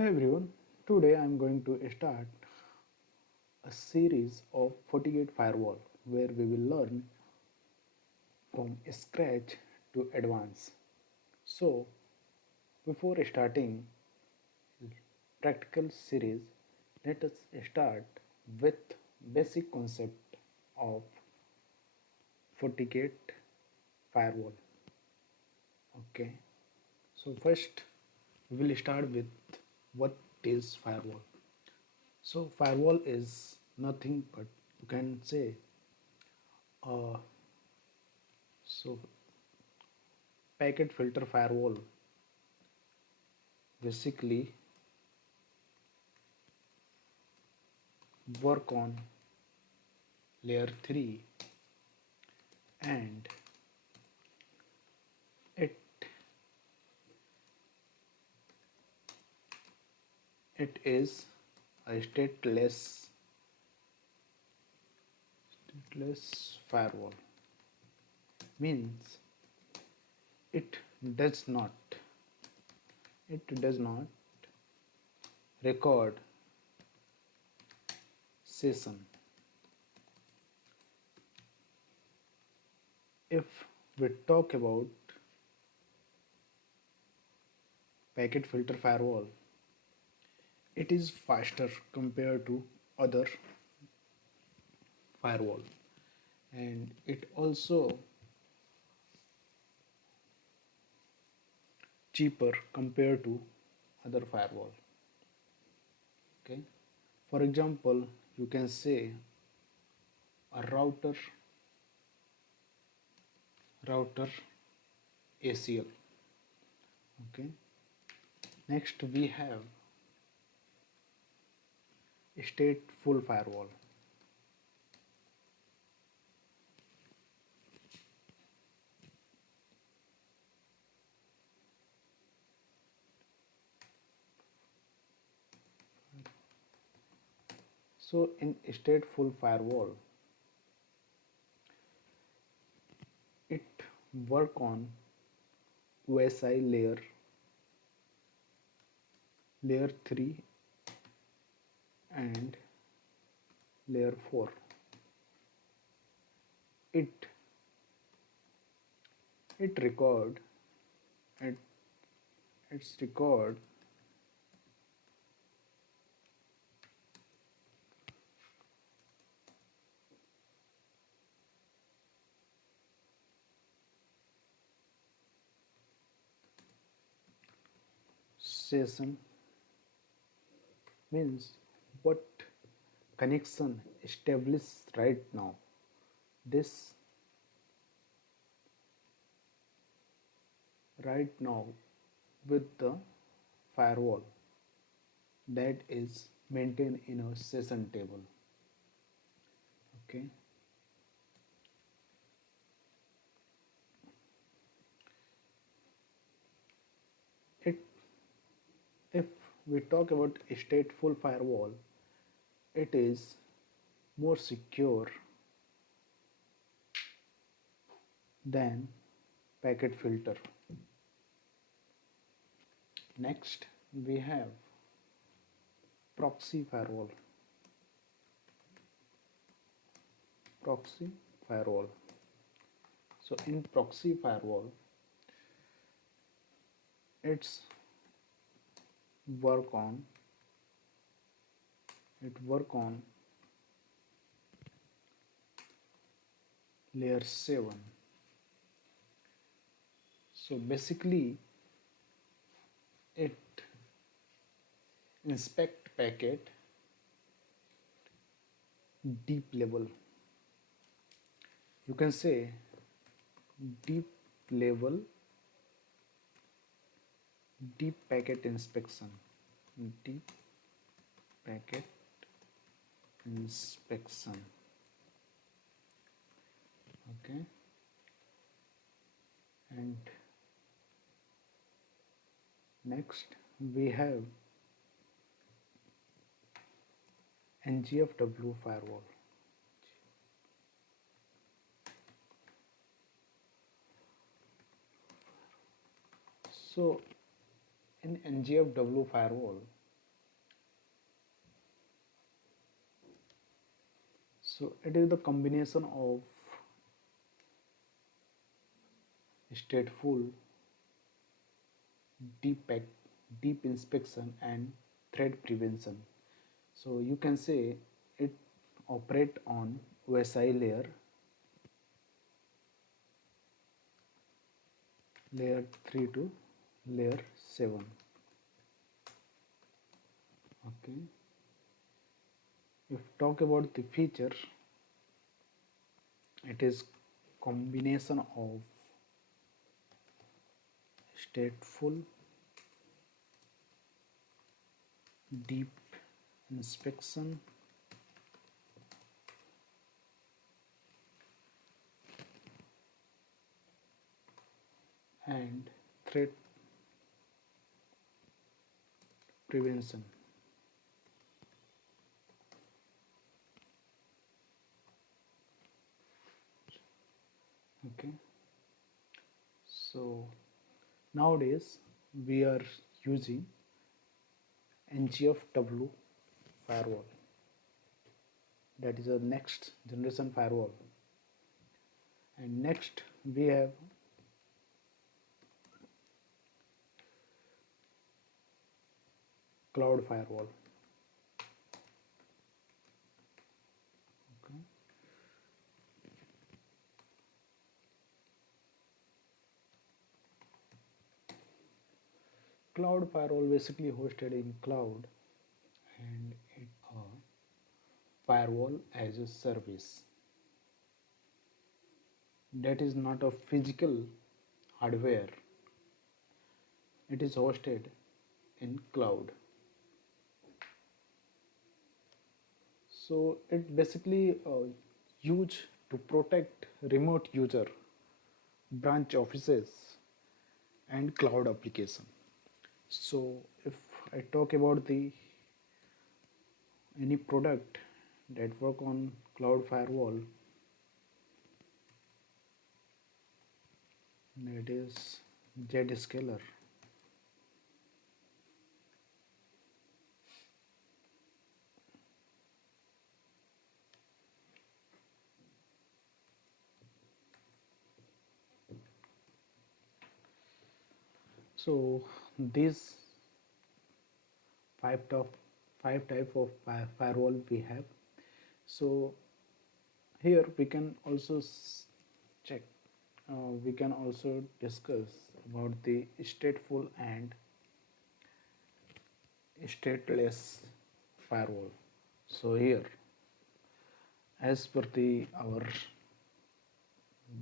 Hey everyone, today I'm going to start a series of 48 firewall where we will learn from scratch to advance. So, before starting practical series, let us start with basic concept of 48 firewall. Okay. So first we will start with what is firewall. So firewall is nothing but you can say uh, so packet filter firewall basically work on layer 3 and it it is a stateless firewall means it does not it does not record session. If we talk about packet filter firewall, it is faster compared to other firewall and it also cheaper compared to other firewall. Okay, for example you can say a router ACL. Okay, next we have stateful firewall. So in stateful firewall it work on OSI layer 3 and layer 4. it it record it its record session means what connection established right now. This right now with the firewall that is maintained in a session table. Okay, it if we talk about a stateful firewall, it is more secure than packet filter. Next we have proxy firewall. Proxy firewall. So in proxy firewall, it's work on it work on layer 7. So basically it inspect packet deep level. You can say deep level deep packet inspection. Deep packet inspection. Okay, and next we have NGFW firewall. So in NGFW firewall So it is the combination of stateful, deep pack, deep inspection and threat prevention. So you can say it operate on OSI layer, layer 3 to layer 7. Okay. If talk about the feature, it is combination of stateful, deep inspection and threat prevention. Okay. So nowadays we are using NGFW firewall, that is a next generation firewall, and next we have cloud firewall. Okay. Cloud firewall basically hosted in cloud, and it a firewall as a service, that is not a physical hardware, it is hosted in cloud. So it basically used to protect remote user, branch offices and cloud application. So if I talk about the any product that work on cloud firewall, that is Zscaler. So these five top five type of firewall we have. So here we can also check. We can also discuss about the stateful and stateless firewall. So here, as per the our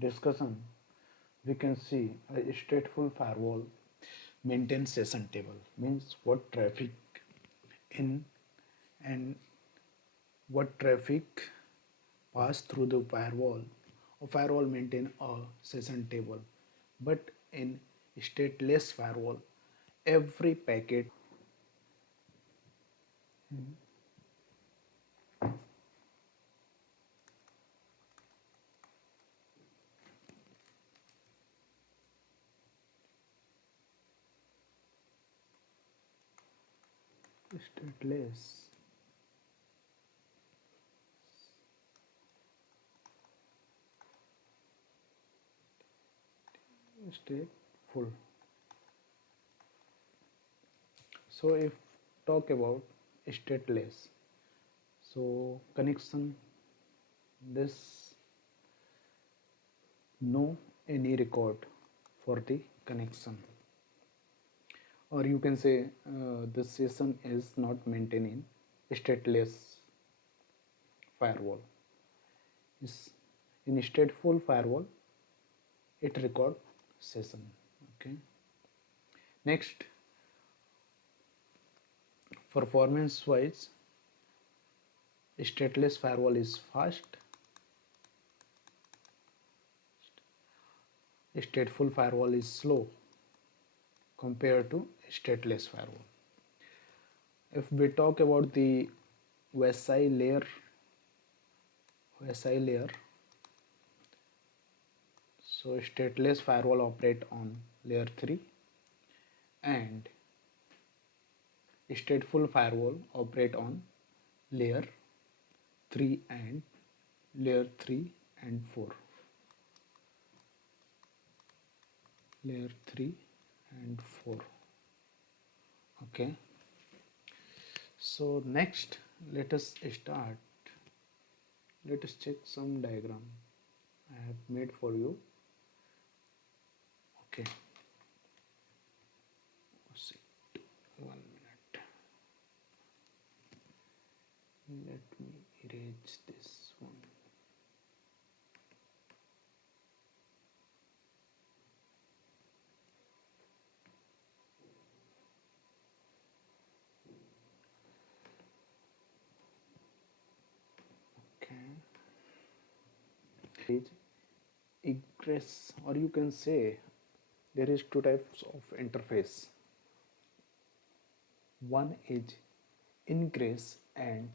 discussion, we can see a stateful firewall maintains session table, means what traffic in and what traffic pass through the firewall. A firewall maintain a session table, but in stateless firewall, every packet stateless stateful. So if talk about stateless, so connection, this no any record for the connection, or you can say the session is not maintaining stateless firewall. Is in stateful firewall it record session. Okay. Next, performance wise, stateless firewall is fast, stateful firewall is slow compared to stateless firewall. If we talk about the OSI layer, OSI layer, so stateless firewall operate on layer 3 and stateful firewall operate on layer 3 and layer 3 and 4, layer 3 and 4. Okay, so next let us start. Let us check some diagram I have made for you. Okay, sit 1 minute. Let me erase this one. Okay, is egress, or you can say there is two types of interface. One is ingress and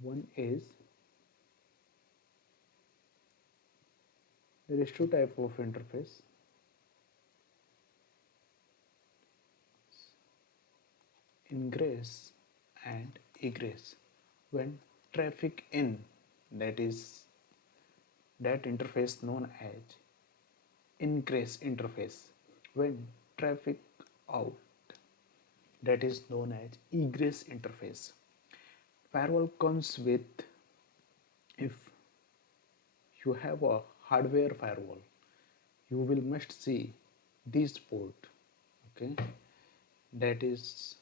one is, there is two type of interface. Ingress and egress. When traffic in, that is that interface known as ingress interface. When traffic out, that is known as egress interface. Firewall comes with, if you have a hardware firewall, you will must see this port. Okay, that is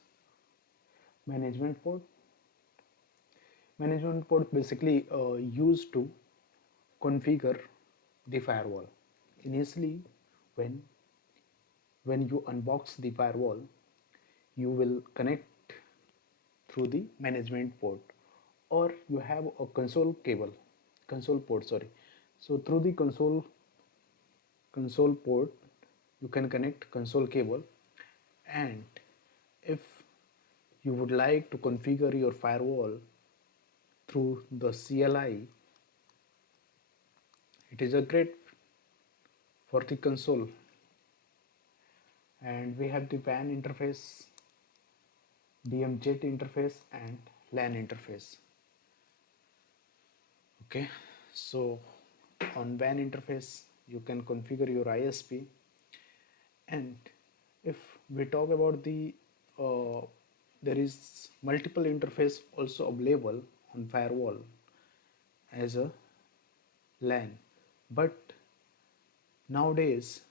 management port. Management port basically used to configure the firewall. Initially, when when you unbox the firewall, you will connect through the management port, or you have a console port, sorry. So through the console port, you can connect console cable, and if you would like to configure your firewall through the CLI, it is a great for the console. And we have the WAN interface, DMZ interface, and LAN interface. Okay, so on WAN interface you can configure your ISP, and if we talk about the there is multiple interface also available on firewall as a LAN, but nowadays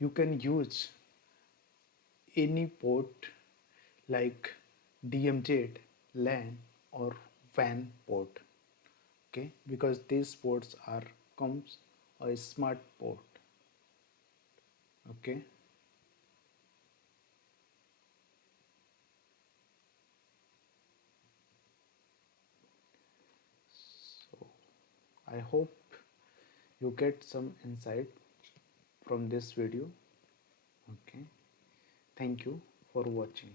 you can use any port like DMZ, LAN, or WAN port. Okay, because these ports are comes a smart port. Okay, so I hope you get some insight from this video. Okay, thank you for watching.